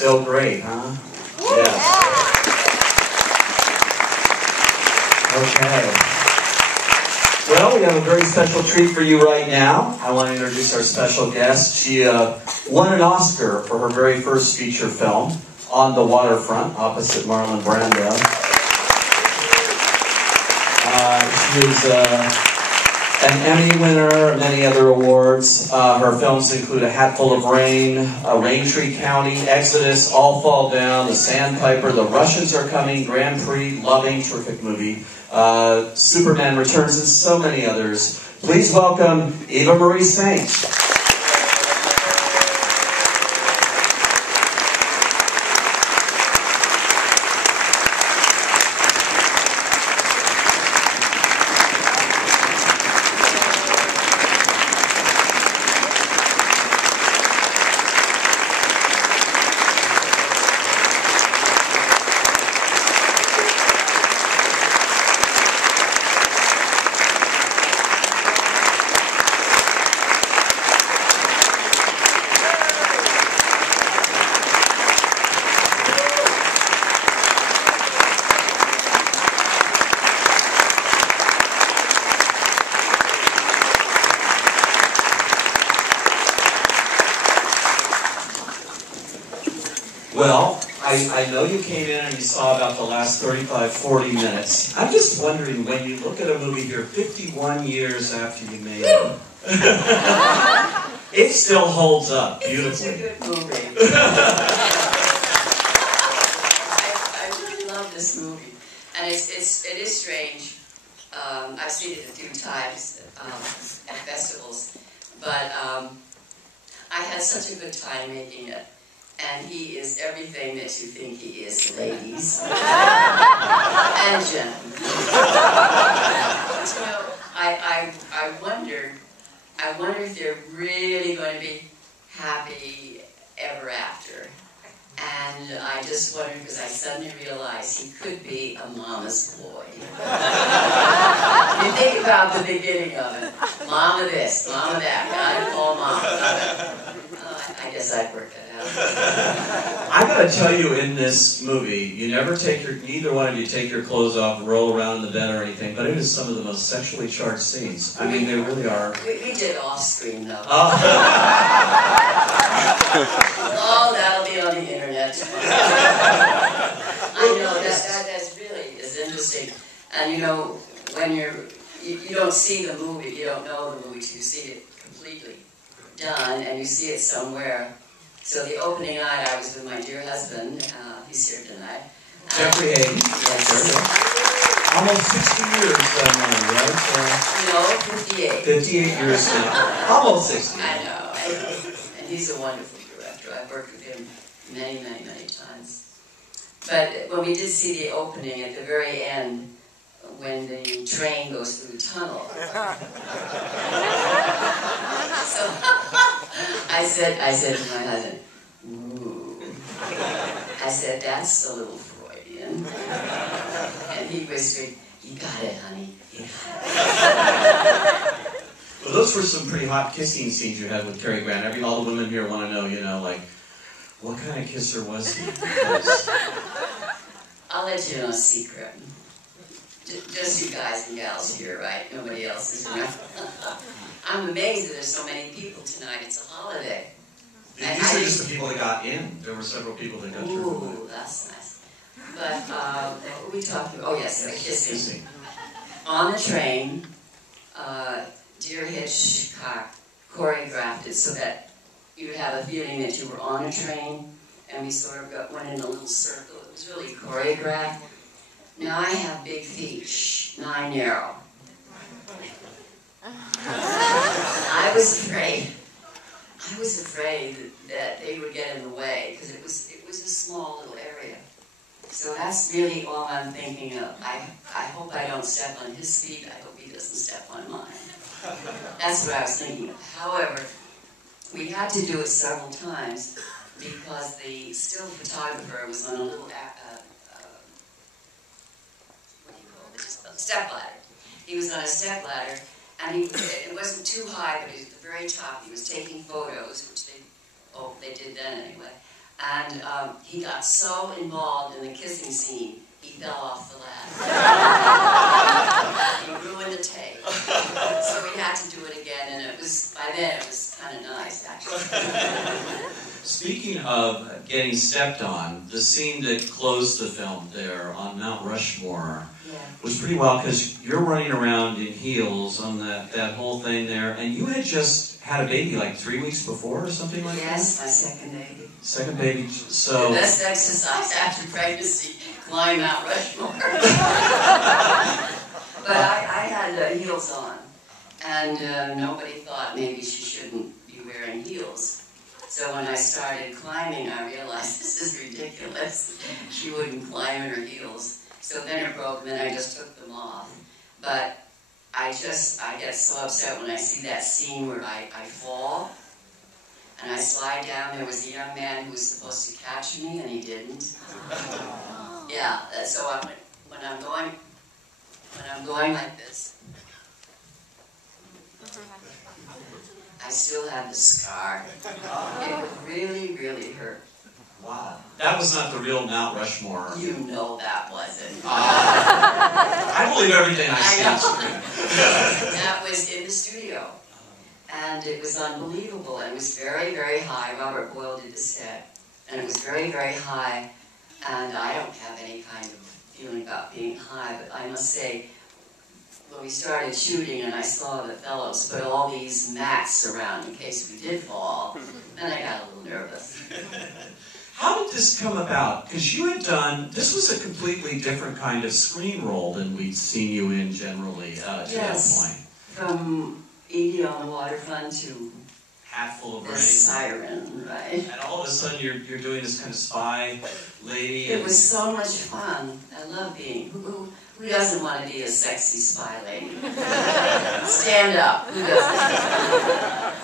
Still great, huh? Yes. Okay. Well, we have a very special treat for you right now. I want to introduce our special guest. She won an Oscar for her very first feature film, On the Waterfront, opposite Marlon Brando. She is an Emmy winner, many other awards. Her films include A Hatful of Rain, Raintree County, Exodus, All Fall Down, The Sandpiper, The Russians Are Coming, Grand Prix, Loving, terrific movie, Superman Returns, and so many others. Please welcome Eva Marie Saint. Well, I know you came in and you saw about the last 35, 40 minutes. I'm just wondering, when you look at a movie here 51 years after you made it, it still holds up beautifully. It's a good movie. I really love this movie. And it is strange. I've seen it a few times at festivals. But I had such a good time making it. And he is everything that you think he is, ladies and gentlemen. So I wonder if they're really going to be happy ever after. And I just wonder, because I suddenly realized he could be a mama's boy. You think about the beginning of it. Mama this, mama that, gotta call mama. I guess I'd work it out. I gotta tell you, in this movie, you never take neither one of you take your clothes off, roll around in the bed or anything, but it is some of the most sexually charged scenes. I mean, they really are. We did off-screen, though. Oh, That'll be on the internet. I know, that's really is interesting. And you know, when you don't see the movie, you don't know the movie till you see it completely done, and you see it somewhere. So the opening night, I was with my dear husband. He's here tonight. Jeffrey Hayden. Yes. Almost 60 years now, right? No, 58. 58 years now. Almost 60. I know. And he's a wonderful director. I've worked with him many, many, many times. But when we did see the opening at the very end, when the train goes through the tunnel. So I said to my husband, ooh. I said, that's a little Freudian. And he whispered, you got it, honey. You got it. Well, those were some pretty hot kissing scenes you had with Cary Grant. All the women here want to know, like, what kind of kisser was he? I'll let you know a secret. Just you guys and gals here, right? Nobody else is around. I'm amazed that there's so many people tonight. It's a holiday. These are just the people that got in. There were several people that got through. Ooh, that's nice. But what were we talking about? Oh yes, the kissing. On the train, dear Hitchcock choreographed it so that you would have a feeling that you were on a train, and we sort of went in a little circle. It was really choreographed. Now I have big feet, now I'm narrow. I was afraid that they would get in the way, because it was a small little area. So that's really all I'm thinking of. I hope I don't step on his feet. I hope he doesn't step on mine. That's what I was thinking of. However, we had to do it several times because the still photographer was on a little step ladder. He was on a step ladder, and it wasn't too high, but he was at the very top. He was taking photos, which they did then anyway. And he got so involved in the kissing scene, he fell off the ladder. He ruined the take. So we had to do it again, and it was, by then it was kind of nice, actually. Speaking of getting stepped on, the scene that closed the film there on Mount Rushmore was pretty wild, because you're running around in heels on that whole thing there, and you had just had a baby like 3 weeks before or something like that? Yes, my second baby. Second baby, so... The best exercise after pregnancy, climb Mount Rushmore. But I had heels on, and nobody thought maybe she shouldn't be wearing heels. So when I started climbing, I realized this is ridiculous. She wouldn't climb in her heels. So then it broke, and then I just took them off. But I get so upset when I see that scene where I fall, and I slide down. There was a young man who was supposed to catch me, and he didn't. Yeah, so when I'm going like this, I still have the scar. It would really, really hurt. Wow. That was not the real Mount Rushmore. You know that wasn't. I believe everything I see on screen. That was in the studio. And it was unbelievable. And it was very, very high. Robert Boyle did the set. And it was very, very high. And I don't have any kind of feeling about being high, but I must say, when we started shooting and I saw the fellows put all these mats around in case we did fall, and I got a little nervous. How did this come about? Because you had done, this was a completely different kind of screen role than we'd seen you in generally to that point. From Edie on the Waterfront to Hatful of Rain. Siren, right? And all of a sudden you're doing this kind of spy lady. It was so much fun. I love being, who doesn't want to be a sexy spy lady? Stand up, who doesn't?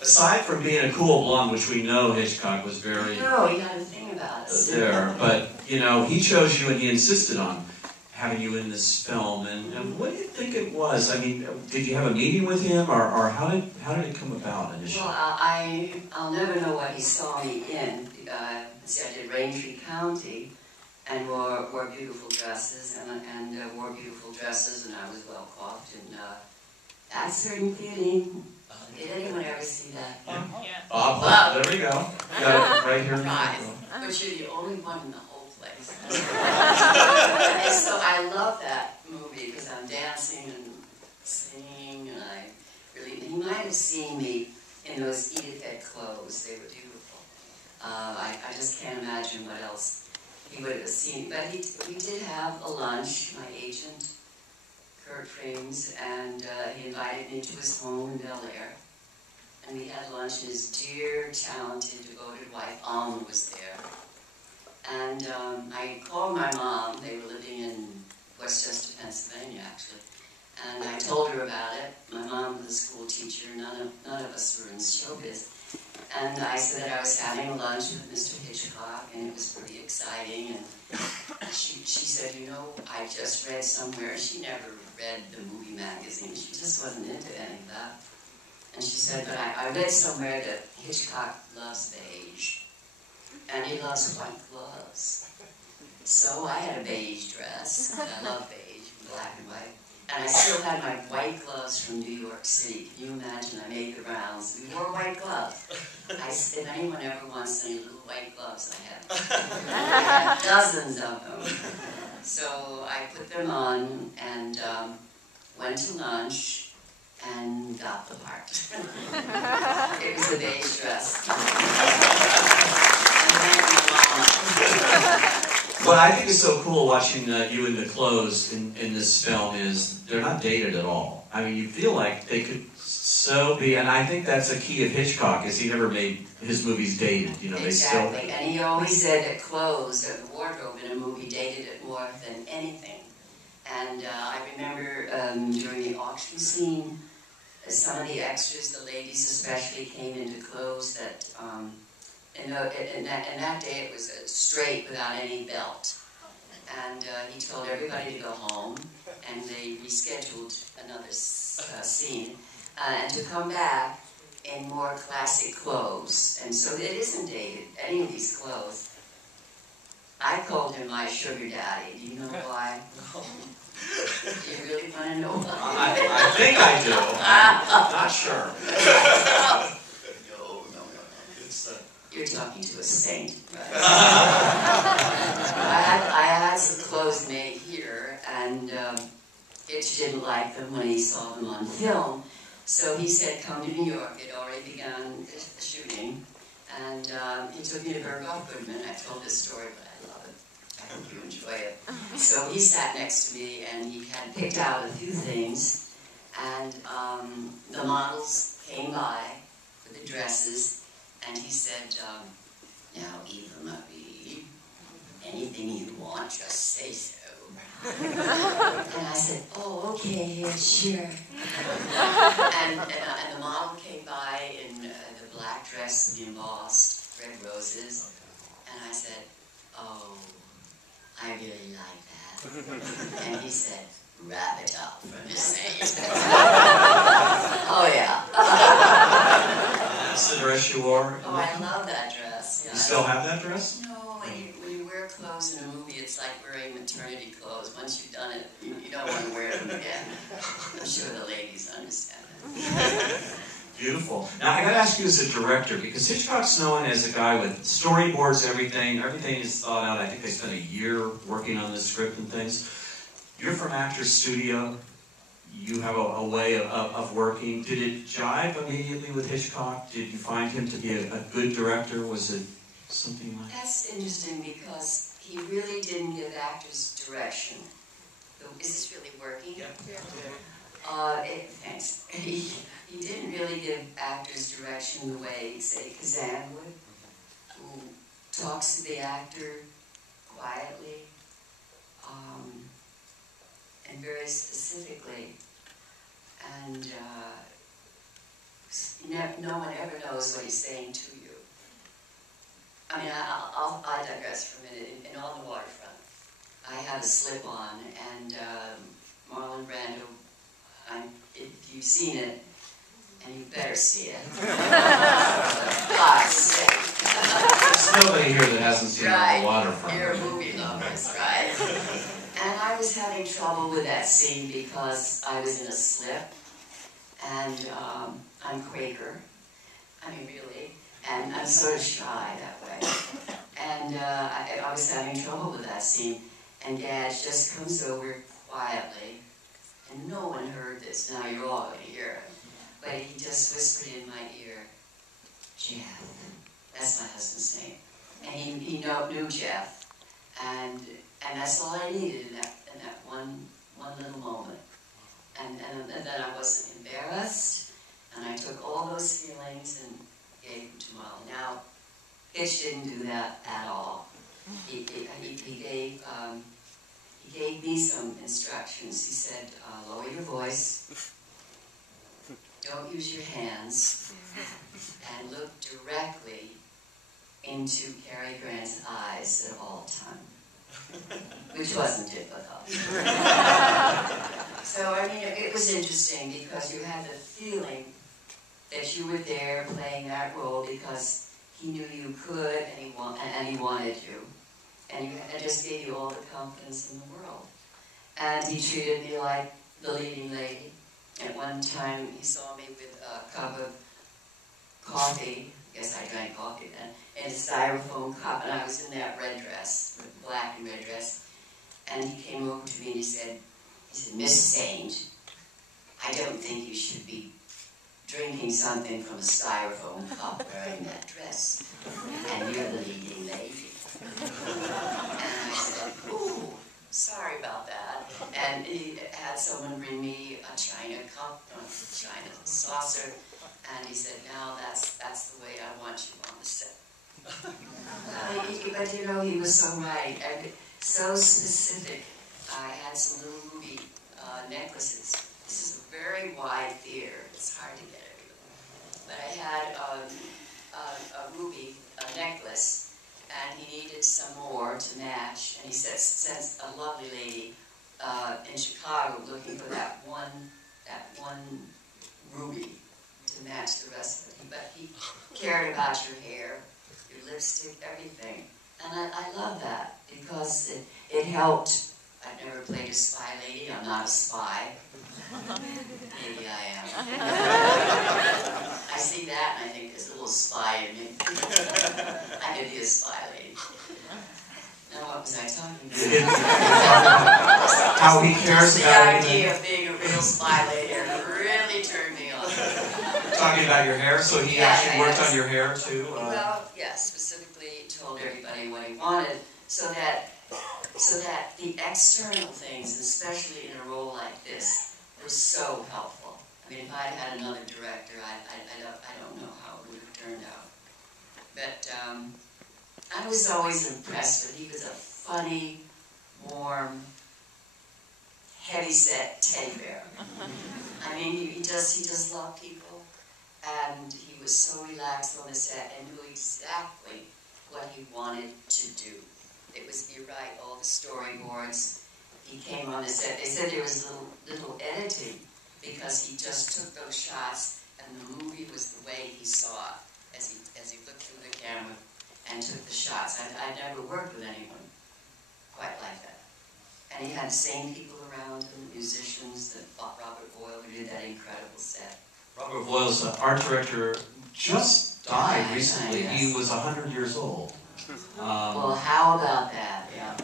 Aside from being a cool blonde, which we know Hitchcock was very... No, he had a thing about it. There, but, you know, he chose you and he insisted on having you in this film. And what do you think it was? I mean, did you have a meeting with him, or how did it come about initially? Well, I'll never know what he saw me in. See, I did Raintree County and wore beautiful dresses, and wore beautiful dresses, and I was well coiffed, and that certain feeling. Did anyone ever see that? Yeah. There we go. You got it right here. Right. But you're the only one in the whole place. And so I love that movie because I'm dancing and singing, and he might have seen me in those Edith Head clothes. They were beautiful. I just can't imagine what else he would have seen. But we did have a lunch, my agent, Kurt Frings, and he invited me to his home in Bel Air. And we had lunch, and his dear, talented, devoted wife, Alma, was there. And I called my mom. They were living in Westchester, Pennsylvania, actually. And I told her about it. My mom was a school teacher. None of us were in showbiz. And I said that I was having lunch with Mr. Hitchcock, and it was pretty exciting. And she said, you know, I just read somewhere. She never read the movie magazine. She just wasn't into any of that. And she said, but I read somewhere that Hitchcock loves beige. And he loves white gloves. So I had a beige dress. And I love beige, black and white. And I still had my white gloves from New York City. Can you imagine? I made the rounds. We wore white gloves. If anyone ever wants any little white gloves, I had dozens of them. So I put them on and went to lunch and got the part. It was a beige dress. What I think is so cool watching you in the clothes in this film is they're not dated at all. I mean, you feel like they could so be, and I think that's a key of Hitchcock, is he never made his movies dated. You know, exactly. They still... And he always said that clothes, or the wardrobe in a movie, dated it more than anything. And I remember during the auction scene, some of the extras, the ladies especially, came into clothes that, in that day it was straight without any belt. And he told everybody to go home, and they rescheduled another scene. And to come back, in more classic clothes, and so it isn't dated, any of these clothes. I called him my sugar daddy. Do you know why? Do you really want to know why? I think I do. I'm not sure. No. It's, You're talking to a saint, right? I had some clothes made here, and Hitch didn't like them when he saw them on film. So he said, come to New York. It already begun the shooting. And he took me to Berghoff Goodman. I told this story, but I love it. I hope you enjoy it. So he sat next to me, and he had picked out a few things. And the models came by with the dresses, and he said, now, Eva Marie, anything you want, just say so. And I said, oh, okay, yeah, sure. And the model came by in the black dress, the embossed red roses, and I said, oh, I really like that. And he said, wrap it up from the saint. Oh, yeah. That's the dress you wore? Oh, I love that dress. Yeah. You still have that dress? No, when you wear clothes in a movie, it's like wearing maternity clothes. Once you've done it, you don't want to wear them again. I'm sure the ladies understand that. Beautiful. Now, I got to ask you as a director, because Hitchcock's known as a guy with storyboards, everything is thought out. I think they spent a year working on the script and things. You're from Actors Studio. You have a way of working. Did it jive immediately with Hitchcock? Did you find him to be a good director? Was it something like... That's interesting because he really didn't give actors direction. Is this really working? Yeah. Thanks. He didn't really give actors direction the way, say, Kazan would, who talks to the actor quietly and very specifically. And no one ever knows what he's saying to you. I mean, I digress for a minute. In On the Waterfront, I had a slip-on, and Marlon Brando, if you've seen it, and you better see it. God's sake. There's nobody here that hasn't seen On the Waterfront. You're movie lovers, right? And I was having trouble with that scene because I was in a slip, and I'm Quaker. I mean, really. And I'm sort of shy that way. And I was having trouble with that scene. And Gadge just comes over quietly. And no one heard this. Now you're all going to hear it. But he just whispered in my ear, Jeff. That's my husband's name. And he knew Jeff. And that's all I needed in that one little moment. And then I wasn't embarrassed. And I took all those feelings and gave them to Marlon. Now, Hitch didn't do that at all. He gave me some instructions. He said, lower your voice, don't use your hands, and look directly into Cary Grant's eyes at all times, which wasn't difficult. So, I mean, it was interesting because you had the feeling that you were there playing that role because he knew you could and he wanted you. And it just gave you all the confidence in the world. And he treated me like the leading lady. At one time, he saw me with a cup of coffee. I guess I drank coffee then. In a styrofoam cup, and I was in that red dress, black and red dress. And he came over to me and he said, Miss Saint, I don't think you should be drinking something from a styrofoam cup wearing that dress. And you're the leading lady. And I said, ooh, sorry about that. And he had someone bring me a china cup, a china saucer, and he said, now that's the way I want you on the set. But you know, he was so right, and so specific. I had some little ruby necklaces. This is a very wide theater. It's hard to get everywhere. But I had a ruby necklace, and he needed some more to match. And he said, sent a lovely lady in Chicago looking for that one ruby to to match the rest of it. But he cared about your hair, your lipstick, everything. And I love that because it helped. I've never played a spy lady. I'm not a spy. Maybe I am. I see that and I think there's a little spy in me. I could be a spy lady. Now what was I talking about? How he cares about the idea of being a real spy lady really turned me on. Talking about your hair, so he actually worked on your hair too? Well, yes, specifically told everybody what he wanted, so that the external things, especially in a role like this, were so helpful. I mean, if I had another director, I don't know how it would have turned out. But I was always impressed that he was a funny, warm, heavy-set teddy bear. I mean, he just loved people, and he was so relaxed on the set and knew exactly what he wanted to do. It was, you're right, all the storyboards. He came on the set. They said there was little editing because he just took those shots, and the movie was the way he saw it as he looked through the camera and took the shots. I never worked with anyone quite like that. And he had the same people around him, musicians, Robert Boyle, who did that incredible set. Robert Boyle's art director just died recently. Yes. He was 100 years old. Well, how about that? Yeah.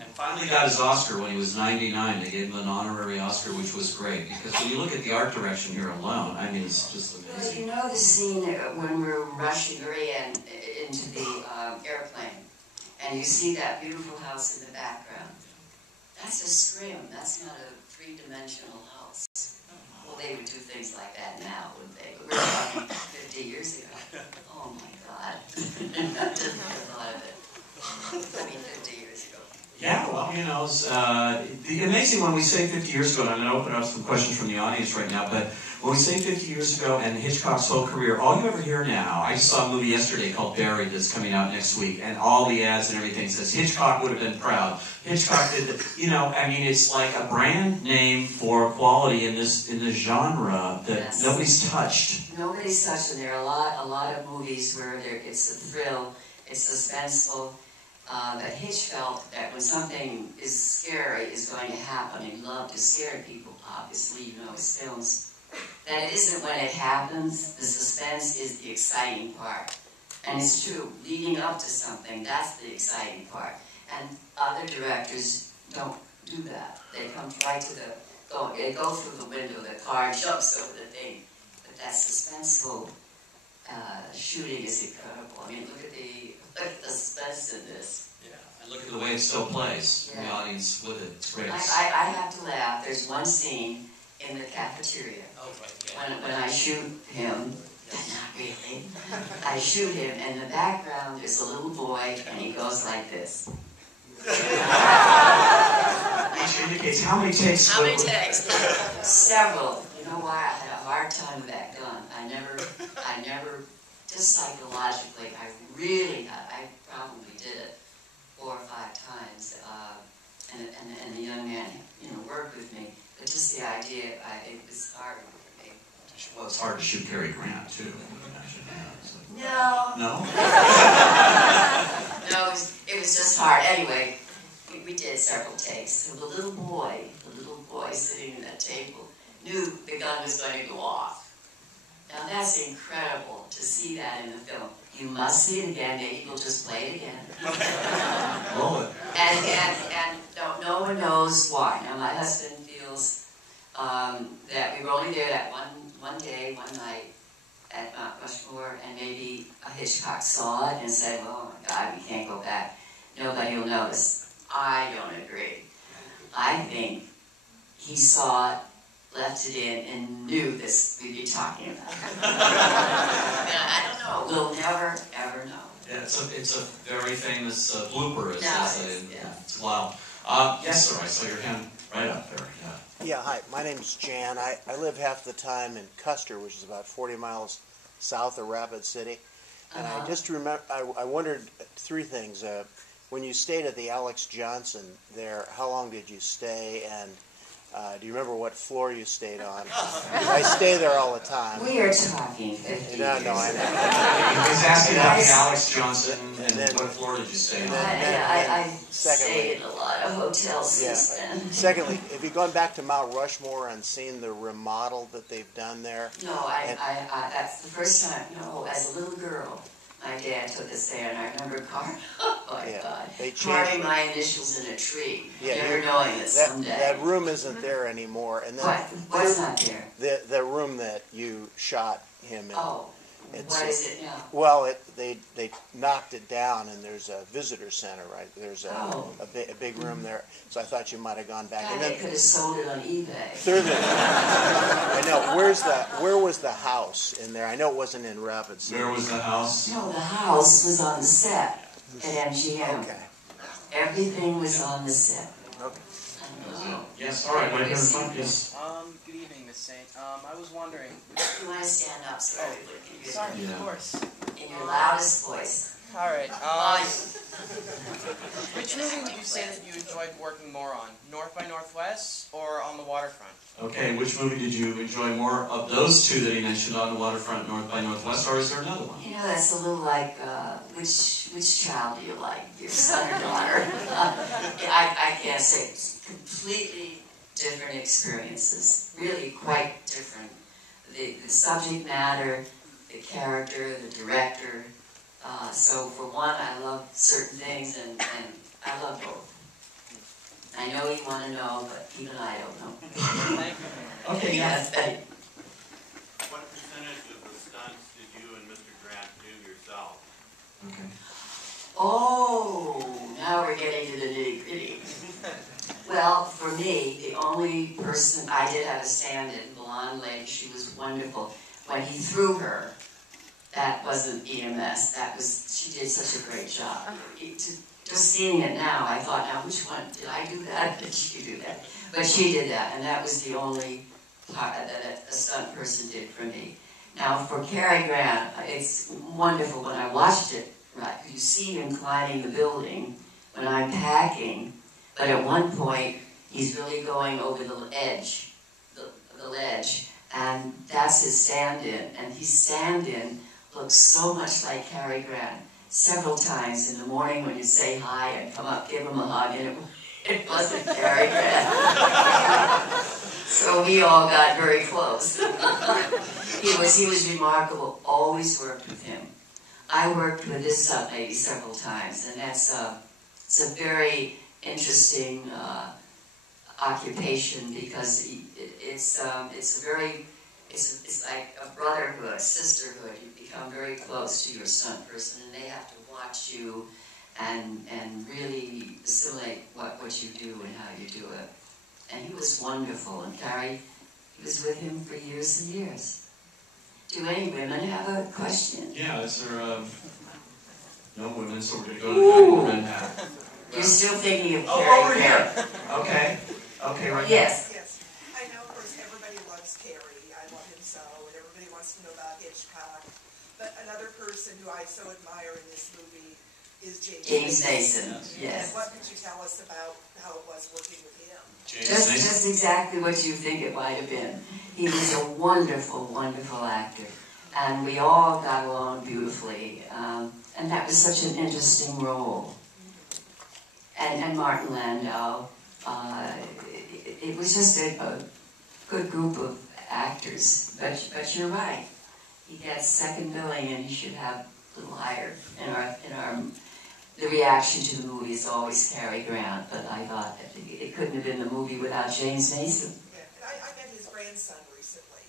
And finally got his Oscar when he was 99. They gave him an honorary Oscar, which was great. Because when you look at the art direction here alone, I mean, it's just amazing. Well, you know the scene when we're rushing very end into the airplane, and you see that beautiful house in the background. That's a scrim. That's not a three-dimensional house. Well, they would do things like that now, wouldn't they? But we're talking 50 years ago. Oh my God. I just never thought of it. I mean, 50 years ago. Yeah, well, you know, the amazing when we say 50 years ago, and I'm going to open up some questions from the audience right now, but when we say 50 years ago and Hitchcock's whole career, all you ever hear now, I just saw a movie yesterday called Buried that's coming out next week, and all the ads and everything says Hitchcock would have been proud. Hitchcock did, I mean, it's like a brand name for quality in this genre that Yes. nobody's touched. Nobody's touched, and there are a lot of movies where it's a thrill, it's suspenseful. But Hitch felt that when something is scary is going to happen, he loved to scare people, obviously, you know his films, that it isn't when it happens, the suspense is the exciting part. And it's true, leading up to something, that's the exciting part. And other directors don't do that. They come right to they go through the window, the car jumps over the thing. But that suspenseful shooting is incredible. I mean, look at the suspense in this. Yeah, and look at the way it still plays. Yeah. The audience with it. It's great. I have to laugh. There's one scene in the cafeteria. Oh, right. Yeah. When I shoot him, not really, I shoot him, and in the background there's a little boy, and he goes like this. Which indicates how many takes. How many takes? Several. You know why? I had a hard time with that gun. I never, just psychologically, I probably did it 4 or 5 times, and the young man, worked with me. But just the idea, it was hard for me. Well, it's hard to shoot Cary Grant, too. No. No? No, it was just hard. Anyway, we did several takes. So the little boy sitting at that table knew the gun was going to go off. Now that's incredible to see that in the film. You must see it again. Maybe we'll just play it again. Roll it. And no one knows why. Now my husband feels that we were only there that one day, one night at Mount Rushmore, and maybe a Hitchcock saw it and said, "Oh my God, we can't go back. Nobody will notice." I don't agree. I think he saw it, left it in, and knew this we'd be talking about. I don't know. We'll never, ever know. Yeah, it's a very famous blooper. It's wild. Yes, sir, I saw your hand right up there. Yeah. Yeah, hi. My name's Jan. I live half the time in Custer, which is about 40 miles south of Rapid City. And I just remember, I wondered 3 things. When you stayed at the Alex Johnson there, how long did you stay? Do you remember what floor you stayed on? I stay there all the time. We are talking 50 No, years. no, I know. He's asking about the Alex Johnson, and then- what floor did you stay on? I secondly- stayed in a lot of hotels since then. Secondly, have you gone back to Mount Rushmore and seen the remodel that they've done there? No, that's the first time, no, as a little girl, my dad took us there, and I remember oh my God, They changed carving it. my initials in a tree, Yeah, never knowing that someday. That room isn't there anymore. And then What's not there? the room that you shot him in. Oh, what is it now? Well, they knocked it down, and there's a visitor center, right? There's a big room there. So I thought you might have gone back. God, And they then could have sold it on eBay. thirdly, I know where was the house in there? I know it wasn't in Rapid City. Where was the house? No, the house was on the set at MGM. Okay. Everything was on the set. Okay. Yes, all right, right here in front, yes. Good evening, Miss Saint. I was wondering. You want to stand up so everybody can hear Sorry, Yeah. of course. you in your loudest voice. All right. Volume. Which movie would you say that you enjoyed working more on? North by Northwest or on the waterfront? Okay, which movie did you enjoy more of those two that he mentioned, On the Waterfront, North by Northwest, or is there another one? You know, that's a little like, which child do you like, your son or daughter? I can't say. It's completely different experiences, really quite different. The subject matter, the character, the director. So for one, I love certain things, and I love both. I know you want to know, but even I don't know. Thank you. Okay, Yes, Betty. What percentage of the stunts did you and Mr. Grant do yourself? Okay. Oh, now we're getting to the nitty-gritty. Well, for me, the only person, I did have a stand-in, blonde lady, she was wonderful. When he threw her, that wasn't EMS, she did such a great job. Just seeing it now, I thought, now which one, did I do that? Did she do that? But she did that, and that was the only part that a stunt person did for me. Now, for Cary Grant, it's wonderful when I watched it, right? You see him climbing the building when I'm packing, but at one point, he's really going over the edge, the ledge, and that's his stand-in, and his stand-in looks so much like Cary Grant. Several times in the morning when you say hi and come up, give him a hug, and it wasn't Cary Grant. So we all got very close. He was remarkable. Always worked with him. I worked with this stunt lady several times, and it's a very interesting occupation because it's like a brotherhood, a sisterhood. You become very close to your stunt person, and they have to watch you and really assimilate what you do and how you do it. And he was wonderful, and Cary, he was with him for years and years. Do any women have a question? Yeah, is there no women, so we're going to go to the guy in the red hat. You're still thinking of Oh, Cary over Grant. here. Okay. Okay, right Yes. Yes. I know, of course, everybody loves Cary. I love him so, and everybody wants to know about Hitchcock. But another person who I so admire in this movie is James Mason, yes. And what could you tell us about how it was working with him? Just exactly what you think it might have been. He was a wonderful, wonderful actor. And we all got along beautifully. And that was such an interesting role. And Martin Landau. It was just a good group of actors. But you're right. He gets second billing, and he should have a little higher. The reaction to the movie is always Cary Grant, but I thought it couldn't have been the movie without James Mason. Yeah. And I met his grandson recently.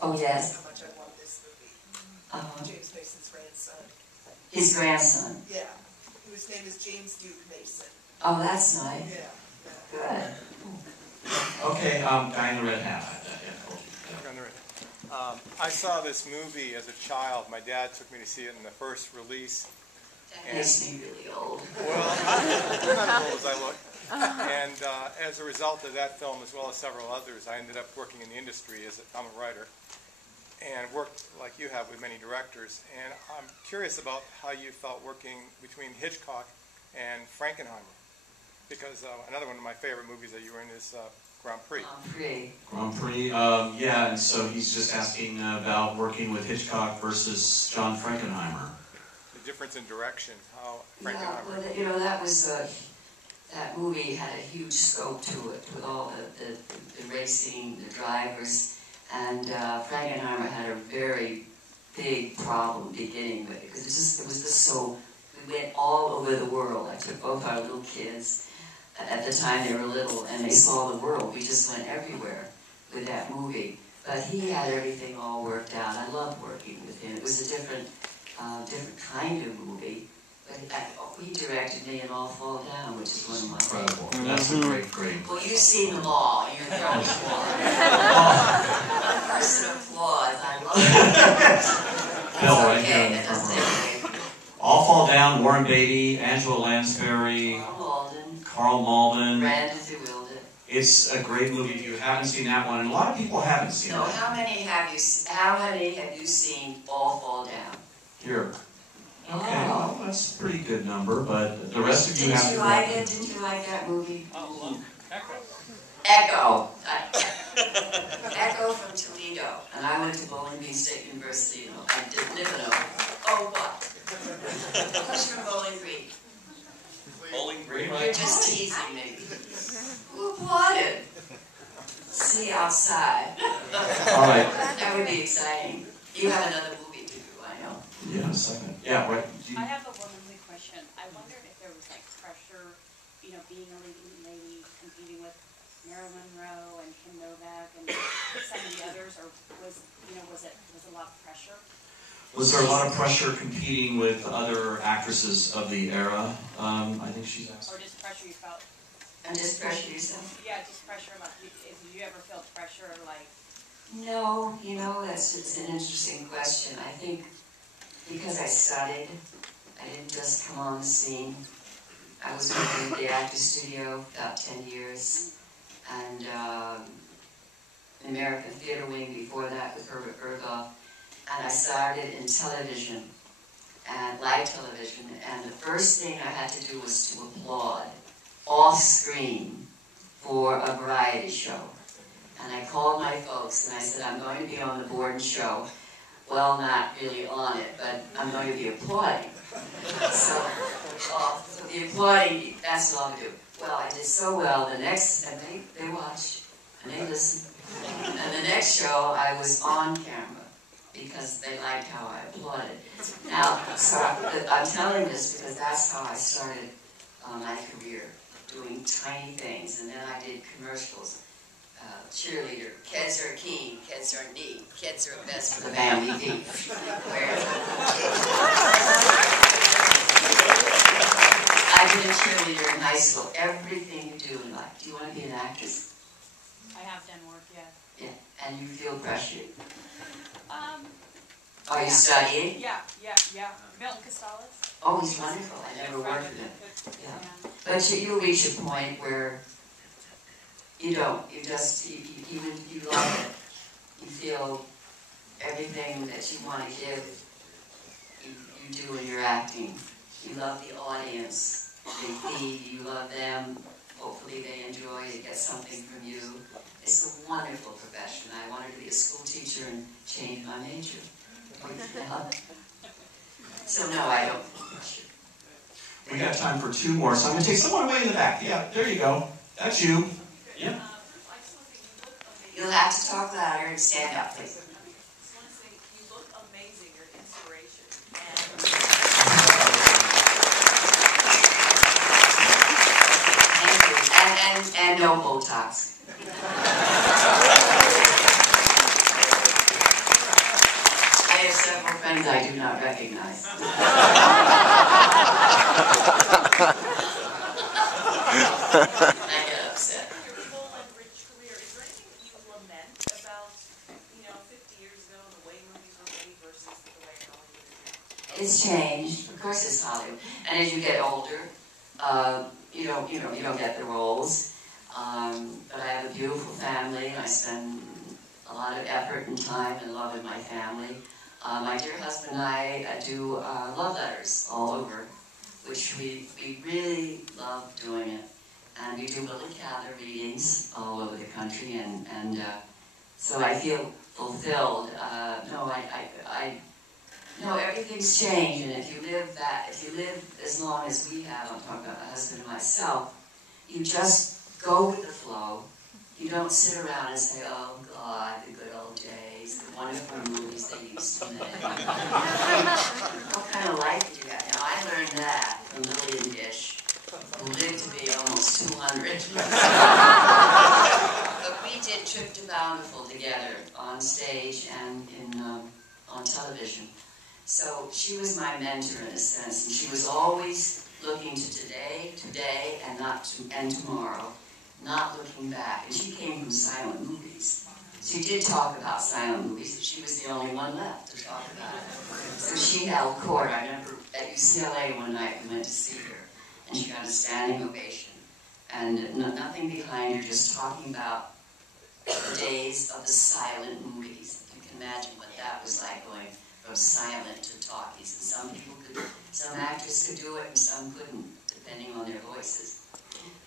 Oh, yes? How much I love this movie. James Mason's grandson. His grandson. Yeah. Whose name is James Duke Mason. Oh, that's nice. Yeah. Good. Okay, guy in the red hat. I saw this movie as a child. My dad took me to see it in the first release. That makes me really old. Well, I'm not as old as I look. And as a result of that film, as well as several others, I ended up working in the industry. I'm a writer, and worked like you have with many directors. And I'm curious about how you felt working between Hitchcock and Frankenheimer. because another one of my favorite movies that you were in is Grand Prix. Grand Prix, yeah, and so he's just asking about working with Hitchcock versus John Frankenheimer. The difference in direction, how Yeah, Frankenheimer... well, you know, that was, that movie had a huge scope to it, with all the racing, the drivers, and Frankenheimer had a very big problem beginning with it, because it was just so, we went all over the world. I took both our little kids, at the time they were little, and they saw the world. We just went everywhere with that movie. But he had everything all worked out. I loved working with him. It was a different kind of movie. But he directed me in All Fall Down, which is one of my Incredible. favorites. That's a great. Well, you've seen them all. You're throwing applause. One person applause. I love it. Bill, right Okay, here in the that front doesn't row. take All Fall Down, Warren Beatty, Angela Lansbury, Carl Malden. Brandon Thewilde. It's a great movie if you haven't seen that one, and a lot of people haven't seen No, it. how many have you seen All Fall Down? Here. Okay, well, that's a pretty good number, but the rest of you have to... Didn't you like it? Didn't you like that movie? Oh, Echo. Echo from Toledo. And I went to Bowling Green State University. I didn't live in Oh, what? Who's from Bowling Green? Bowling Green, You're just teasing me. Who applauded? See outside. All right. That would be exciting. You have another movie to do, I know. Yeah, a second. Yeah, right. I have a womanly question. I wondered if there was like pressure, you know, being a leading lady, competing with Marilyn Monroe and Kim Novak and some of the others, or was a lot of pressure? Was there a lot of pressure competing with other actresses of the era? I think she's asked. Or just pressure you felt? And just pressure yourself? Yeah, just pressure about, did you ever feel pressure like? No, you know, it's an interesting question. I think because I studied, I didn't just come on the scene. I was working at the Actors Studio about 10 years, and the American Theater Wing before that with Herbert Berghoff. And I started in television, and live television, and the first thing I had to do was to applaud off-screen for a variety show. And I called my folks and I said, I'm going to be on the Borden show. Well, not really on it, but I'm going to be applauding. So the applauding, that's all I do. Well, I did so well, and they watched, and they listened. And the next show, I was on camera, because they liked how I applauded. Now, so I'm telling this because that's how I started my career, doing tiny things, and then I did commercials. Cheerleader, kids are keen, kids are neat, kids are best for the family feet. I've been a cheerleader in high school. Everything you do in life. Do you want to be an actress? I have done work, yeah. Yeah, and you feel pressured. Are Yeah. you studying? Yeah. Milton Costales. Oh, he's wonderful. I never worked with him. Yeah. But you reach a point where you don't. You love it. You feel everything that you want to give, you do in your acting. You love the audience. They feed, you love them. Hopefully they enjoy it, get something from you. It's a wonderful profession. I wanted to be a school teacher and change my major. So no, I don't feel pressure. We got time for two more, so I'm going to take someone way in the back. Yeah, there you go. That's you. Yeah. You'll have to talk louder and stand up, please. I just want to say, you look amazing. You're an inspiration. Thank you. And no Botox. I have several friends I do not recognize. I get upset. Your full and rich career, is there anything that you lament about, 50 years ago, the way movies were made versus the way Hollywood is now? It's changed. Of course, it's Hollywood. And as you get older, you don't get the roles. But I have a beautiful family, and I spend a lot of effort and time and love in my family. My dear husband and I do love letters all over, which we really love doing it. and we do little gather readings all over the country, and so I feel fulfilled. No, everything's changed, and if you live as long as we have, I'm talking about my husband and myself, you just go with the flow. You don't sit around and say, oh God, the good old days, the wonderful movies they used to make. What kind of life did you have? Now, I learned that from Lillian Gish, who lived to be almost 200. But we did Trip to Bountiful together on stage and on television. So she was my mentor in a sense, and she was always looking to today, and tomorrow, not looking back. And she came from silent movies. She did talk about silent movies, but she was the only one left to talk about it. So she held court. I remember at UCLA one night we went to see her, and she got a standing ovation. And nothing behind her, just talking about the days of the silent movies. You can imagine what that was like, going from silent to talkies. And some actors could do it and some couldn't, depending on their voices.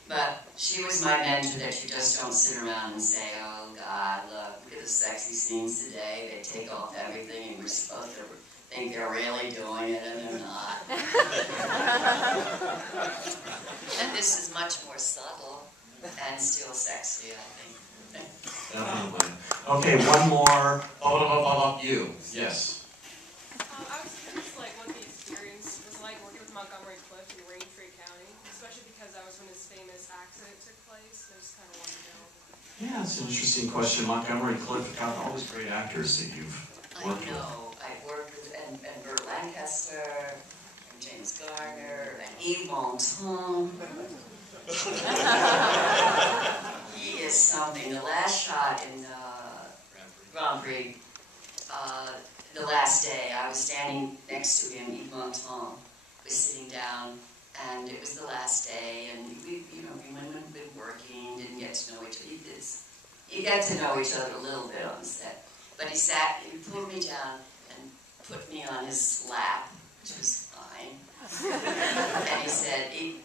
But she was my mentor, that you just don't sit around and say, oh God, look at the sexy scenes today. They take off everything and we're supposed to think they're really doing it and they're not. And this is much more subtle and still sexy, I think. Definitely. Okay, one more. You. Yes. I was curious, like, what the experience was like working with Montgomery Clift in Raintree County, especially because that was when his famous accident took place. I just kind of wanted to know. Yeah, it's an interesting question. Montgomery Clift, got all these great actors that you've worked with. I know. I've worked with and Burt Lancaster, and James Garner, and Yves Montand. He is something. The last shot in Grand Prix, the last day, I was standing next to him. Yves Montand was sitting down, and it was the last day, and we had been working, didn't get to know each other. You get to know each other a little bit on set. But he pulled me down and put me on his lap, which was fine. And he said, Eva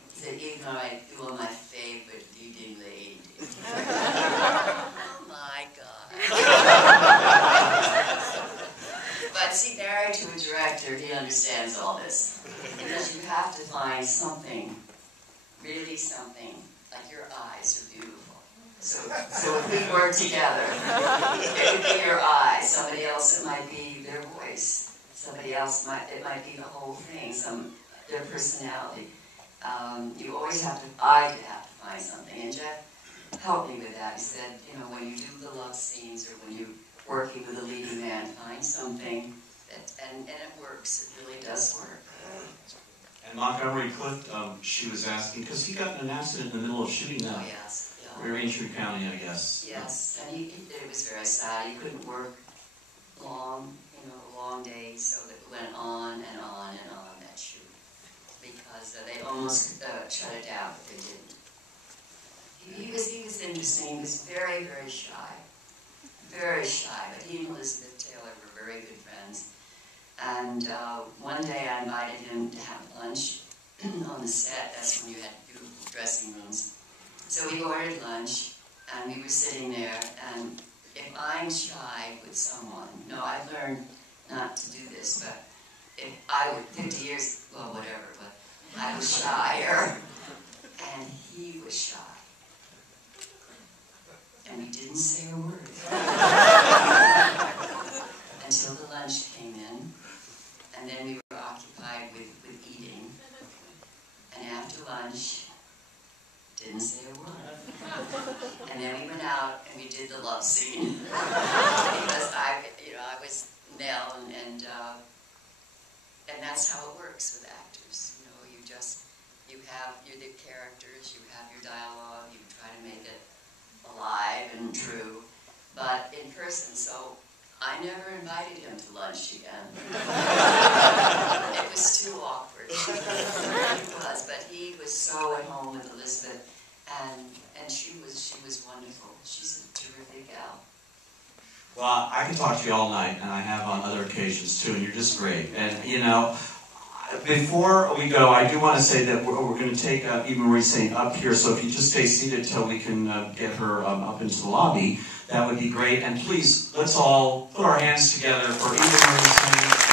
Marie, you are my favorite leading lady. Oh my God. But see, married to a director, he understands all this. Because you have to find something, really something, like your eyes are beautiful. So if we work together, it would be your eyes. Somebody else, it might be their voice. Somebody else, it might be the whole thing, their personality. You always have to find something. And Jeff helped me with that. He said, when you do the love scenes or when you're working with a leading man, find something and it works. It really does work. And Montgomery Clift, she was asking, because he got in an accident in the middle of shooting that. Oh, yes. Raintree County, I guess. Yes, and it was very sad. He couldn't work long days, so that it went on and on and on, that shoot. Because they almost shut it down, but they didn't. He was interesting. He was very, very shy. Very shy, but he and Elizabeth Taylor were very good friends. And one day I invited him to have lunch on the set. That's when you had beautiful dressing rooms. So we ordered lunch, and we were sitting there, and if I'm shy with someone, I've learned not to do this, but if I were 50 years, well, whatever, but I was shyer, and he was shy. And we didn't say a word. Until the lunch came in, and then we were occupied with eating, and after lunch, didn't say a word. And then we went out and we did the love scene. Because I was Nell, and that's how it works with actors. You're the characters, you have your dialogue, you try to make it alive and true, but in person, so I never invited him to lunch again. It was too awkward. It was, but he was so at home with Elizabeth, and she was wonderful. She's a terrific gal. Well, I could talk to you all night, and I have on other occasions too, and you're just great. And Before we go, I do want to say that we're going to take Eva Marie Saint up here, so if you just stay seated till we can get her up into the lobby, that would be great. And please, let's all put our hands together for Eva Marie Saint.